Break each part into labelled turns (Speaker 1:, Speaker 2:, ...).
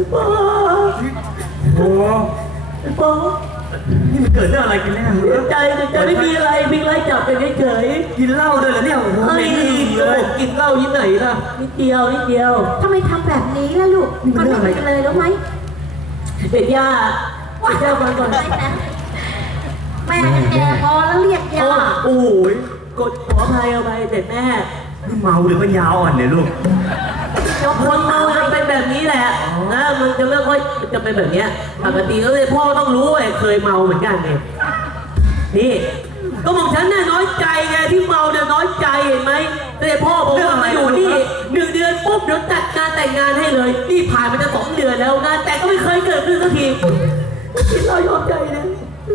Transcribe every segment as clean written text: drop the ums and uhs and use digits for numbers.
Speaker 1: พ่อโอ้พ่อนี่มันเกิดเรื่องอะไรกันแน่ใจไม่มีอะไรวิ่งไล่จับกันเฉยๆกินเหล้าด้วยเหรอเนี่ยโอ้โหไม่เลยกินเหล้าที่ไหนล่ะนิดเดียว
Speaker 2: ทำไมทำแบบนี้ล่ะลูกมันไม่เป็นเลยรู้ไหม
Speaker 1: เด็กย่าก่อน
Speaker 2: แม่แกพอแล้วเรียกย่า
Speaker 1: โอ้ยกดขออภัยเด็กแม่นี่เมาหรือปัญญาอ่อนเนี่ยลูกคนเมาจะเป็นแบบนี้แหละนะมันจะไม่ค่อยจะเป็นแบบนี้ปกติก็เลยพ่อต้องรู้ไอ้เคยเมาเหมือนกันเนี่ยนี่ก็บอกฉันน่ะน้อยใจไงที่เมาเนี่ยน้อยใจเห็นไหมแต่พ่อบอกว่ามาอยู่นี่1 เดือนปุ๊บเดี๋ยวจัดงานแต่งงานให้เลยนี่ผ่านมาจะ2 เดือนแล้วงานแต่ก็ไม่เคยเกิดขึ้นสักทีคิดเรายอมใจนะ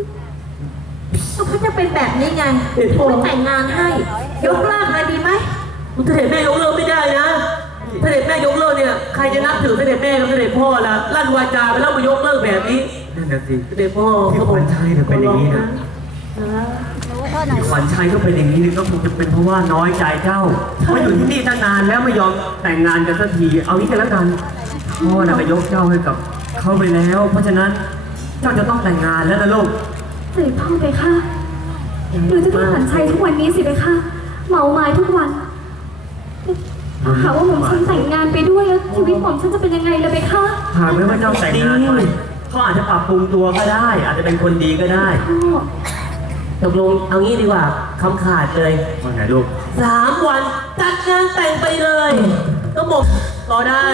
Speaker 2: เขาจะเป็นแบบนี้ไงไม่แต่งงานให้ยกเลิกเลยดีไหม
Speaker 1: เสด็จแม่ยกเลิกไม่ได้นะเสด็จแม่ยกเลิกเนี่ยใครจะนับถือเสด็จแม่กับเสด็จพ่อล่ะลั่นวาจาไปแล้วมายกเลิกแบบนี้นั่นแหละสิเสด็จพ่อที่ขวัญชัยเนี่ยเป็นอย่างนี้นะที่ขวัญชัยก็เป็นอย่างนี้ก็คงจะเป็นเพราะว่าน้อยใจเจ้ามาอยู่ที่นี่ตั้งนานแล้วไม่ยอมแต่งงานกันสักทีเอางี้กันแล้วกันพ่อน่ะไปยกเจ้าให้กับเขาไปแล้วเพราะฉะนั้นเจ้าจะต้องแต่งงานแล้วนะลูก
Speaker 3: เสด็จพ่อไปค่ะดูจะพี่ขวัญชัยทุกวันนี้สิไปค่ะเมาไม้ทุกวันหากว่าผมฉันแต่งงานไปด้วยแล้วชีวิตผมฉันจะเป็นยังไงเลยไปค่ะ
Speaker 1: หากไม่ว่าเจ้าแต่งงานไปเขาอาจจะปรับปรุงตัวก็ได้อาจจะเป็นคนดีก็ได้ตกลงเอางี้ดีกว่าคำขาดเลยว่าไงลูก3 วันจัดงานแต่งไปเลยก็บอกรอได้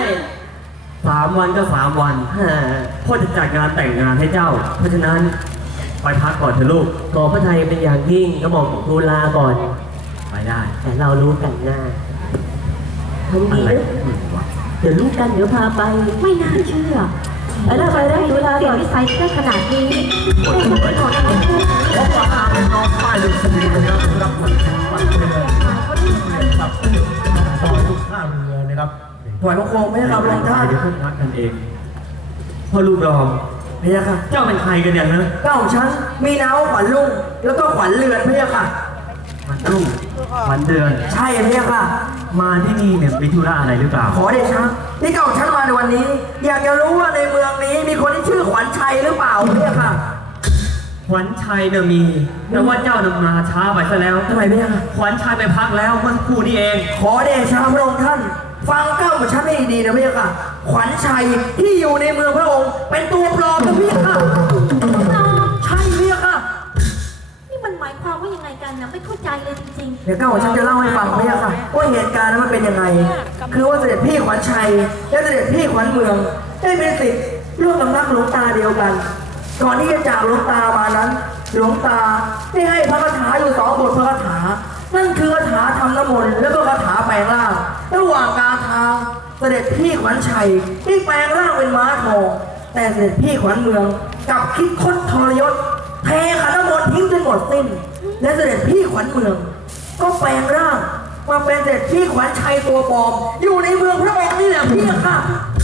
Speaker 1: 3 วันก็3 วันพ่อจะจัดงานแต่งงานให้เจ้าเพราะฉะนั้นไปพักก่อนเถอะลูกขอพระทัยเป็นอย่างยิ่งก็บอกดูลาก่อนไปได้แต่เรารู้กันหน้าทำดีนะเดี๋ยวรู้กันเดี๋ยวพาไป
Speaker 3: ไม่น่าเชื่อ
Speaker 1: ไปได้ดูลาก่อน
Speaker 3: นิสัยได้ขนาดนี้ไม่ต้องไปขอโทษ
Speaker 4: เพราะว่าเป็นน้องชายลูกสนิทนะครับรับผลปัดไปเลยครับซอยลูกข้าเรือนะครับ
Speaker 1: ถวายพระโคมไม่ใช่เราลงท่าเดี๋ยวพวกนัดกันเองพ่อลูกรอมพี่ยะค่ะเจ้าเป็นใครกันเนี่ยนะ
Speaker 5: เจ้าของฉันมีน้าขวัญลุงแล้วก็ขวัญเรือนพี่ยะค่ะ
Speaker 1: ขวัญรุ่งขวัญเดือน
Speaker 5: ใช่พี่ยะค่ะ
Speaker 1: มาที่นี่เนี่ยมีธุระอะไรหรือเปล่า
Speaker 5: ขอเดชะที่เจ้าของฉันมาในวันนี้อยากจะรู้ว่าในเมืองนี้มีคนที่ชื่อขวัญชัยหรือเปล่าพี่ยะค่ะ
Speaker 1: ขวัญชัยเนี่ยมีแต่ว่าเจ้านำมาช้าไปซะแล้ว
Speaker 5: ทำไมพี่ยะค่ะ
Speaker 1: ขวัญชัยไปพักแล้วเมื่อสักครู่นี้เอง
Speaker 5: ขอเดชะพระองค์ท่านฟังเก้าของฉันให้ดีนะพี่ยะค่ะขวัญชัยที่อยู่ในเมืองพระองค์เป็นตัวปลอมนะพี่ยะค่ะใช่พี่ยะค่ะ
Speaker 2: นี่มันหมายความว่ายังไงกันนะไม่เข้าใจเลยจริงๆ
Speaker 5: เดี๋ยวเก้าของฉันจะเล่าให้ฟังพี่ยะค่ะว่าเหตุการณ์นั้นมันเป็นยังไงคือว่าเสด็จพี่ขวัญชัยและเสด็จพี่ขวัญเมืองได้เป็นศิษย์ร่วมกับนักหลวงตาเดียวกันก่อนที่จะจากหลวงตามานั้นหลวงตาได้ให้พระคาถาอยู่2 บทพระคาถานั่นคือคาถาทำน้ำมนต์และก็คาถาแปลงร่างระหว่างการทางเสด็จพี่ขวัญชัยที่แปลงร่างเป็นม้าทองแต่เสด็จพี่ขวัญเมืองกับคิดคดทรยศเทขันน้ำมนต์ทิ้งจนหมดสิ้นและเสด็จพี่ขวัญเมืองก็แปลงร่างมาเป็นเสด็จพี่ขวัญชัยตัวปลอมอยู่ในเมืองพระองค์นี่แหละพี่ค่ะ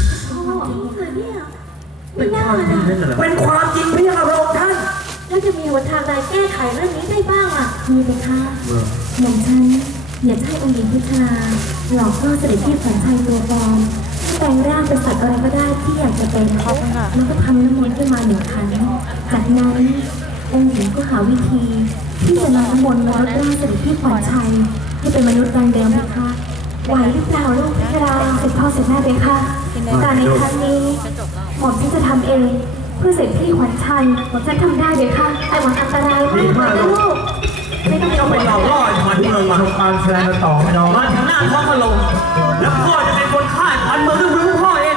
Speaker 1: เป็นความจริงนั่นเหรอ
Speaker 5: เป็นความจริงพี่ค่ะพระองค์ท่าน
Speaker 2: แล้วจะมีหนทางใดแก้ไขเรื่องนี้ได้บ้างอ่ะ
Speaker 3: มีไหมคะอย่างฉันอยากให้องค์หญิงพิชาหลอกล่อเสด็จพี่ขวัญชัยตัวปลอมแปลงร่างเป็นสัตว์อะไรก็ได้ที่อยากจะเป็นแล้วก็ทำน้ำมนต์ขึ้นมา1 ขันจากนั้นองค์หญิงก็หาวิธีที่จะนำน้ำมนต์มาลดร่างเสด็จพี่ขวัญชัยให้เป็นมนุษย์ดังเดิมนะคะไหวหรือเปล่าลูกพิชาเสร็จพ่อเสร็จแม่ไปค่ะการในครั้งนี้หม่อมฉันจะทำเองเพื่อเสร็จพี่ขวัญชัยหม่อมฉันทำได้เลยค่ะไอ้หมอนอันตรายมากลูกไม่ต้อง
Speaker 1: ไปเราล่อขวัญเมืองมา
Speaker 4: ทำการแสดงต่อไม่น้อง
Speaker 1: มาทางหน้าท้องพระโรงแล้วพ่อจะเป็นคนฆ่าขวัญเมืองด้วยมือพ่อเอง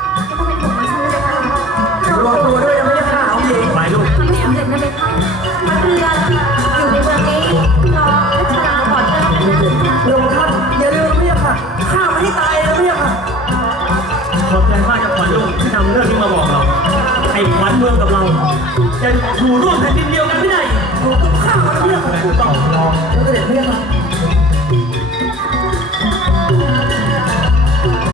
Speaker 5: รอตัวด้วยยังไม่ได้ข่าวอีก
Speaker 1: ไปลูก
Speaker 3: ไม่สำเร็จนะเบค่ะมาเรืออยู่ในเมืองนี้รอพัชราก่อนนะ
Speaker 5: ลงท่านอย่าลืมเรียกค่ะข้าไม่ให้ตายนะเรียกค่ะ
Speaker 1: ขอบใจมากจากขวัญลูกที่นำเรื่องนี้มาบอกเราไอ้ขวัญเมืองกับเราจะอยู่ร่วมแผ่นดินเดียวกันไม่ได้
Speaker 5: ข้ามาเรียกค่ะถูกต้องรอแล้วก็เด็กเรียกค่ะ